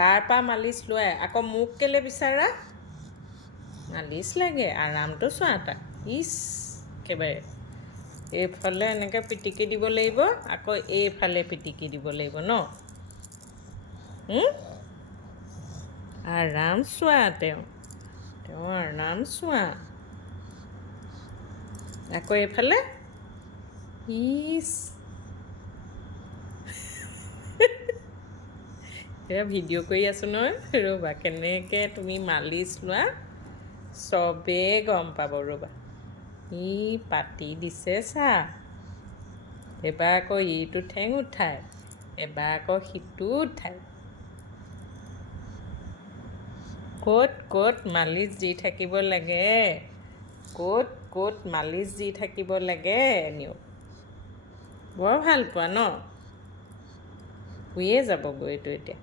বাৰপা মালিচ লোৱাই আকৌ মোক কেলে বিচাৰা মালিচ লাগে আৰামটো চোৱা তাক ইছ একেবাৰে এইফালে এনেকৈ পিটিকি দিব লাগিব আকৌ এইফালে পিটিকি দিব লাগিব ন আৰাম চোৱা তেওঁ আৰাম চোৱা আকৌ এইফালে ইছ এয়া ভিডিঅ' কৰি আছোঁ নহয় ৰ'বা কেনেকৈ তুমি মালিচ লোৱা চবেই গম পাব ৰ'বা ই পাতি দিছে চা এবাৰ আকৌ ইটো ঠেং উঠায় এবাৰ আকৌ সিটো উঠায় ক'ত মালিচ দি থাকিব লাগে ক'ত মালিচ দি থাকিব লাগে এনেও বৰ ভাল পোৱা ন শুয়ে যাবগৈ এইটো এতিয়া